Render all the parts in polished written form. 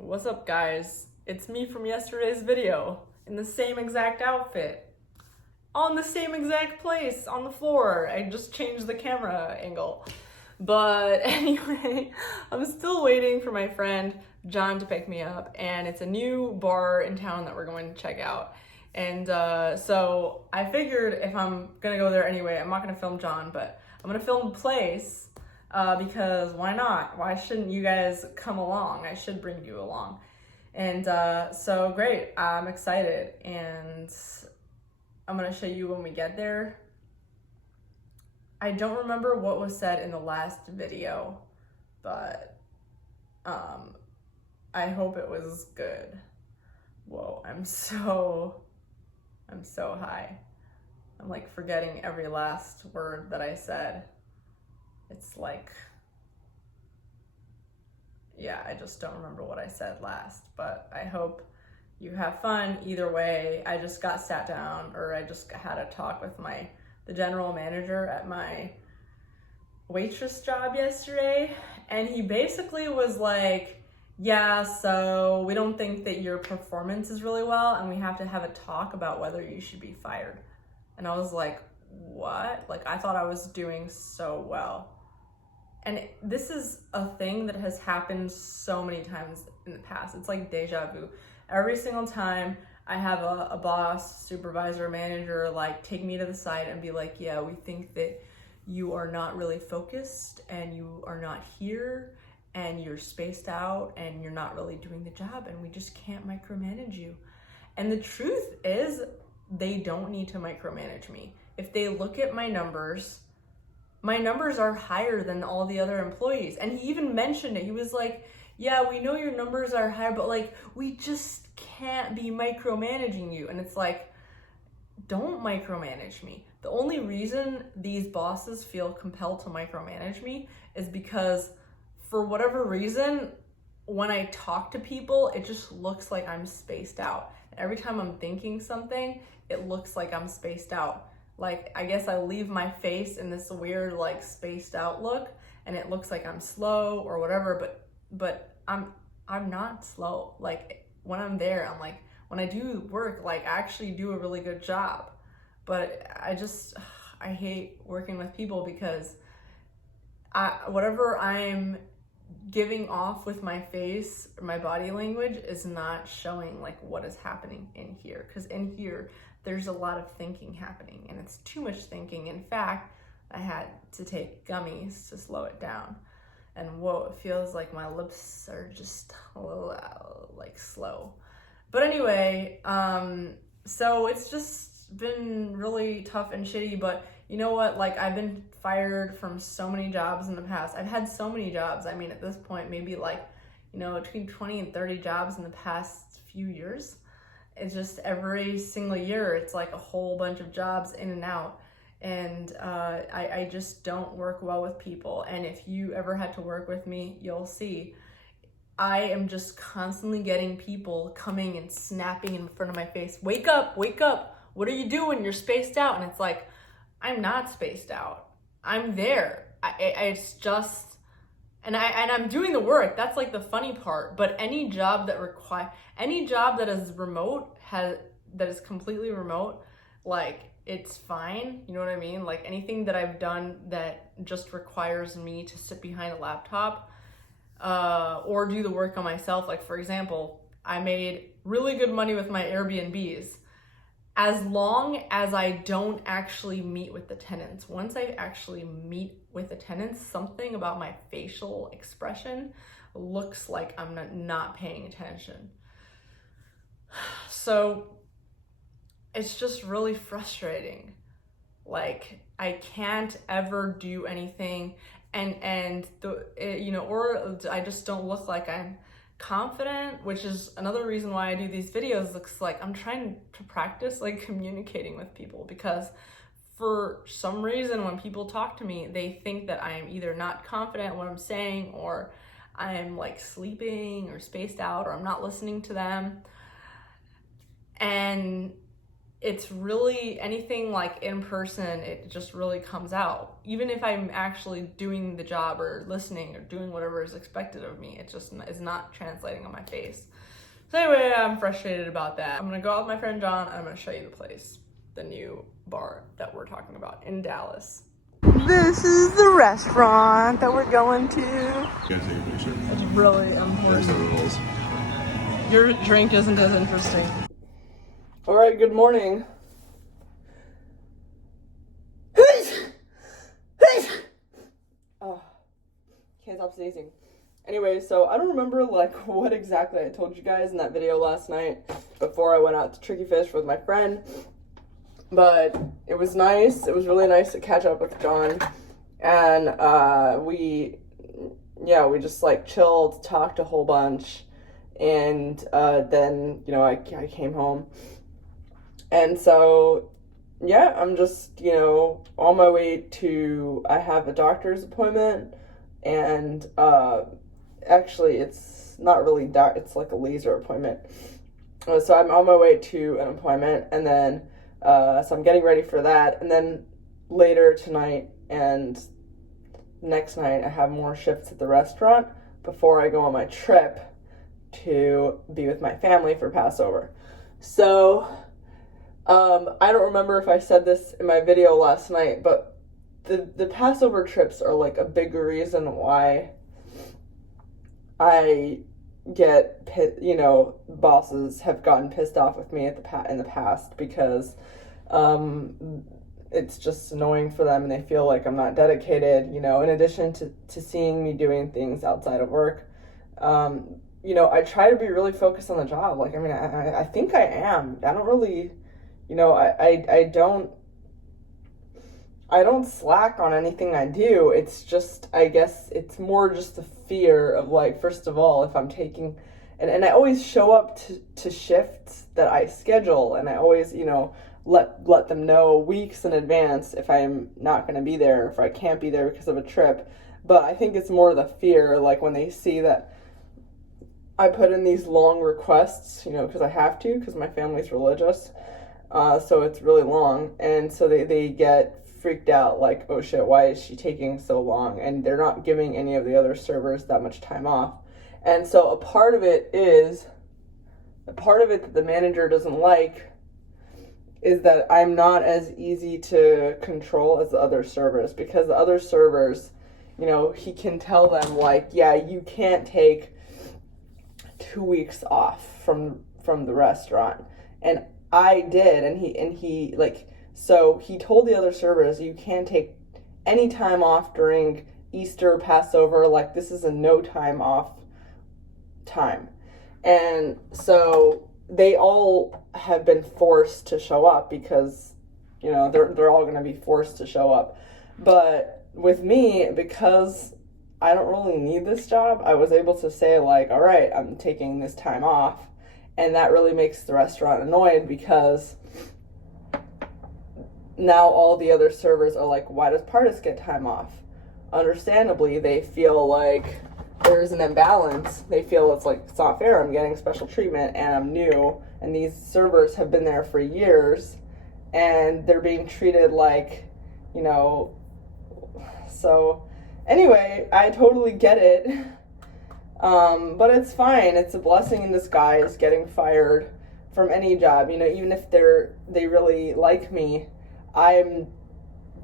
What's up, guys? It's me from yesterday's video in the same exact outfit on the same exact place on the floor. I just changed the camera angle. But anyway, I'm still waiting for my friend John to pick me up, and it's a new bar in town that we're going to check out. And so I figured if I'm gonna go there anyway, I'm not gonna film John, but I'm gonna film the place because why not? Why shouldn't you guys come along? I should bring you along. And so great, I'm excited, and I'm gonna show you when we get there. I don't remember what was said in the last video, but I hope it was good. Whoa, I'm so high. I'm like forgetting every last word that I said. It's like, yeah, I just don't remember what I said last, but I hope you have fun. Either way, I just got sat down, or I just had a talk with the general manager at my waitress job yesterday, and he basically was like, yeah, so we don't think that your performance is really well, and we have to have a talk about whether you should be fired. And I was like, what? Like, I thought I was doing so well. And this is a thing that has happened so many times in the past. It's like deja vu. Every single time I have a boss, supervisor, manager, like take me to the side and be like, yeah, we think that you are not really focused and you are not here and you're spaced out and you're not really doing the job and we just can't micromanage you. And the truth is, they don't need to micromanage me. If they look at my numbers are higher than all the other employees. And he even mentioned it. He was like, yeah, we know your numbers are higher, but like, we just can't be micromanaging you. And it's like, don't micromanage me. The only reason these bosses feel compelled to micromanage me is because for whatever reason, when I talk to people, it just looks like I'm spaced out. And every time I'm thinking something, it looks like I'm spaced out. Like, I guess I leave my face in this weird, like, spaced out look, and it looks like I'm slow or whatever, but I'm not slow. Like, when I'm there, I'm like, when I do work, like, I actually do a really good job. But I hate working with people because whatever I'm giving off with my face, or my body language is not showing like what is happening in here. Because in here, there's a lot of thinking happening, and it's too much thinking. In fact, I had to take gummies to slow it down. And whoa, it feels like my lips are just a little like slow. But anyway, so it's just been really tough and shitty, but you know what? Like, I've been fired from so many jobs in the past. I've had so many jobs. I mean, at this point, maybe like, you know, between 20 and 30 jobs in the past few years. It's just every single year, it's like a whole bunch of jobs in and out. And I just don't work well with people. And if you ever had to work with me, you'll see. I am just constantly getting people coming and snapping in front of my face. Wake up, wake up. What are you doing? You're spaced out. And it's like, I'm not spaced out. I'm there. It's just, and I'm doing the work. That's like the funny part. But any job that is remote, that is completely remote, like, it's fine. You know what I mean? Like, anything that I've done that just requires me to sit behind a laptop or do the work on myself. Like, for example, I made really good money with my Airbnbs as long as I don't actually meet with the tenants. Once I actually meet with the tenants, something about my facial expression looks like I'm not paying attention. So it's just really frustrating. Like, I can't ever do anything, or I just don't look like I'm confident, which is another reason why I do these videos. Looks like I'm trying to practice like communicating with people, because for some reason when people talk to me, they think that I'm either not confident in what I'm saying, or I'm like sleeping or spaced out, or I'm not listening to them. And it's really anything like in person, it just really comes out. Even if I'm actually doing the job or listening or doing whatever is expected of me, it just is not translating on my face. So anyway, I'm frustrated about that. I'm gonna go out with my friend John and I'm gonna show you the place, the new bar that we're talking about in Dallas. This is the restaurant that we're going to. It's really important. Your drink isn't as interesting. All right, good morning. Oh, can't stop sneezing. Anyway, so I don't remember like what exactly I told you guys in that video last night before I went out to Tricky Fish with my friend, but it was nice. It was really nice to catch up with John, and we just like chilled, talked a whole bunch, and then I came home. And so, yeah, I'm just, on my way to, I have a doctor's appointment, and actually it's not really it's like a laser appointment. So I'm on my way to an appointment, and then, so I'm getting ready for that, and then later tonight and next night I have more shifts at the restaurant before I go on my trip to be with my family for Passover. So, I don't remember if I said this in my video last night, but the Passover trips are like a big reason why I get bosses have gotten pissed off with me in the past, because it's just annoying for them and they feel like I'm not dedicated, in addition to seeing me doing things outside of work. I try to be really focused on the job. Like, I mean, I think I am. I don't really... I don't slack on anything I do. It's just, I guess it's more just the fear of like, first of all, if I'm taking, and I always show up to shifts that I schedule, and I always, let them know weeks in advance if I'm not going to be there, if I can't be there because of a trip. But I think it's more the fear, like when they see that I put in these long requests, because I have to, because my family's religious. So it's really long, and so they get freaked out, like, oh shit, why is she taking so long? And they're not giving any of the other servers that much time off. And so a part of it that the manager doesn't like is that I'm not as easy to control as the other servers, because the other servers, he can tell them, like, yeah, you can't take 2 weeks off from the restaurant. And I did, and he so he told the other servers, you can't take any time off during Easter, Passover, like this is a no time off time. And so they all have been forced to show up because, they're all going to be forced to show up. But with me, because I don't really need this job, I was able to say like, all right, I'm taking this time off. And that really makes the restaurant annoyed, because now all the other servers are like, why does Pardis get time off? Understandably, they feel like there's an imbalance. They feel it's not fair. I'm getting special treatment and I'm new. And these servers have been there for years and they're being treated like, so anyway, I totally get it. But it's fine. It's a blessing in disguise getting fired from any job. Even if they really like me, I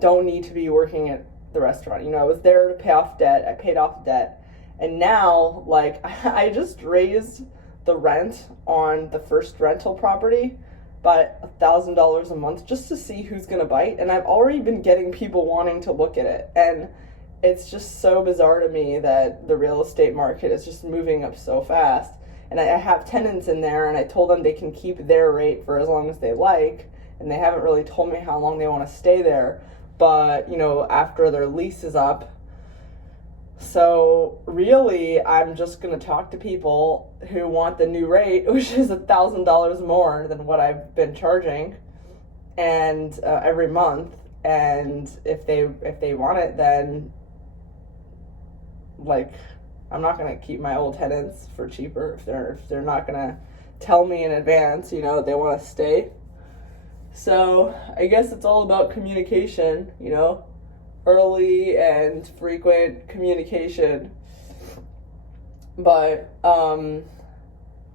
don't need to be working at the restaurant. I was there to pay off debt. I paid off debt. And now, like, I just raised the rent on the first rental property by $1,000 a month just to see who's going to bite. And I've already been getting people wanting to look at it. And it's just so bizarre to me that the real estate market is just moving up so fast. And I have tenants in there, and I told them they can keep their rate for as long as they like. And they haven't really told me how long they want to stay there. But, after their lease is up. So really, I'm just going to talk to people who want the new rate, which is $1,000 more than what I've been charging, and every month. And if they want it, then I'm not going to keep my old tenants for cheaper if they're not going to tell me in advance, they want to stay. So I guess it's all about communication, you know, early and frequent communication. But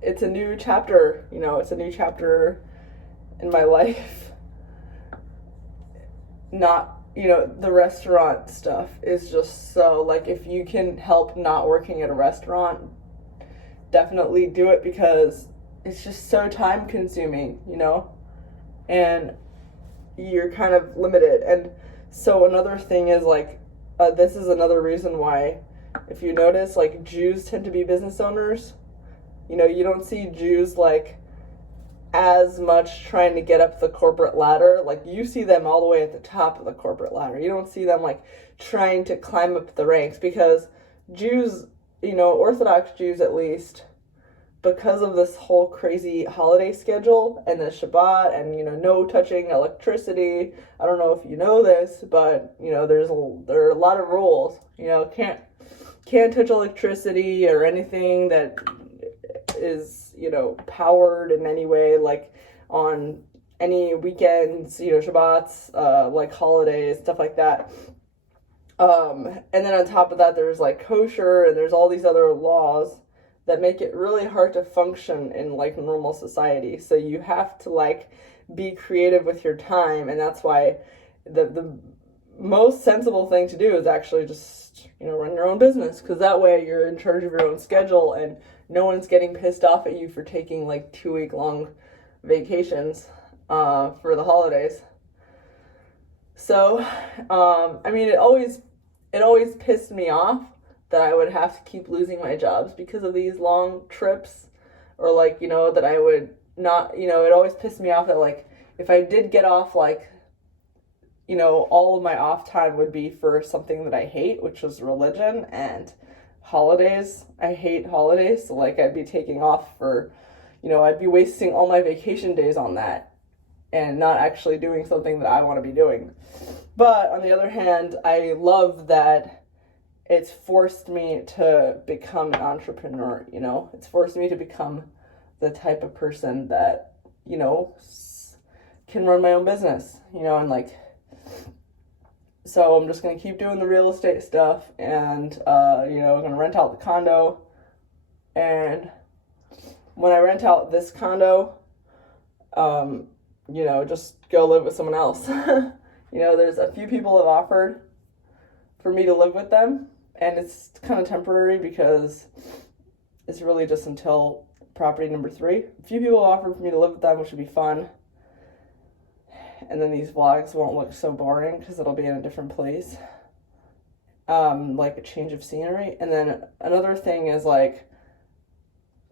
it's a new chapter, you know, it's a new chapter in my life. Not, you know, the restaurant stuff is just so, like, if you can help not working at a restaurant, definitely do it, because it's just so time consuming, you know, and you're kind of limited. And so another thing is, like, this is another reason why, if you notice, like, Jews tend to be business owners. You know, you don't see Jews, like, as much trying to get up the corporate ladder. Like, you see them all the way at the top of the corporate ladder. You don't see them, like, trying to climb up the ranks, because Jews, you know, Orthodox Jews at least, because of this whole crazy holiday schedule and the Shabbat and, you know, no touching electricity. I don't know if you know this, but, you know, there are a lot of rules. You know, can't touch electricity or anything that is, you know, powered in any way, like on any weekends, you know, Shabbats, like holidays, stuff like that. And then on top of that, there's like kosher, and there's all these other laws that make it really hard to function in like normal society. So you have to like be creative with your time, and that's why the most sensible thing to do is actually just, you know, run your own business, because that way you're in charge of your own schedule and no one's getting pissed off at you for taking like 2-week long vacations for the holidays. So I mean, it always pissed me off that I would have to keep losing my jobs because of these long trips, or like, you know, that I would not, you know, it always pissed me off that like if I did get off, like, you know, all of my off time would be for something that I hate, which was religion and holidays. I hate holidays, so like I'd be taking off for, you know, I'd be wasting all my vacation days on that and not actually doing something that I want to be doing. But on the other hand, I love that it's forced me to become an entrepreneur, you know? It's forced me to become the type of person that, you know, can run my own business, you know, and like, so I'm just going to keep doing the real estate stuff, and, you know, I'm going to rent out the condo. And when I rent out this condo, you know, just go live with someone else. You know, there's a few people have offered for me to live with them, and it's kind of temporary because it's really just until property number 3. A few people offered for me to live with them, which would be fun. And then these vlogs won't look so boring because it'll be in a different place. Like a change of scenery. And then another thing is like,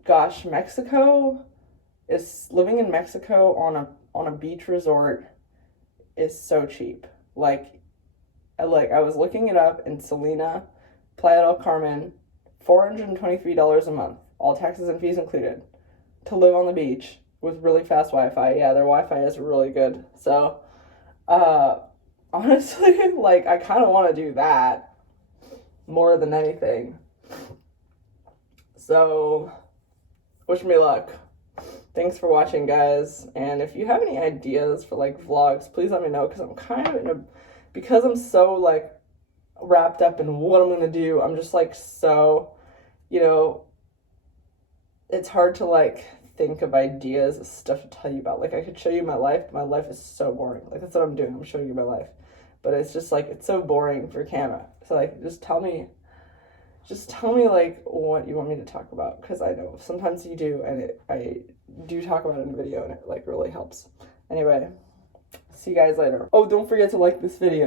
gosh, living in Mexico on a beach resort is so cheap. Like I was looking it up in Salina, Playa del Carmen, $423 a month, all taxes and fees included, to live on the beach with really fast Wi-Fi. Yeah, their Wi-Fi is really good. So, honestly, like, I kind of want to do that more than anything. So, wish me luck. Thanks for watching, guys. And if you have any ideas for, like, vlogs, please let me know, because I'm kind of because I'm so, like, wrapped up in what I'm going to do, I'm just, like, so, you know, it's hard to, like, think of ideas of stuff to tell you about. Like, I could show you my life, but my life is so boring. Like, that's what I'm doing. I'm showing you my life. But it's just, like, it's so boring for camera. So, like, just tell me, like, what you want me to talk about. Because I know sometimes you do, and I do talk about it in a video, and it, like, really helps. Anyway, see you guys later. Oh, don't forget to like this video.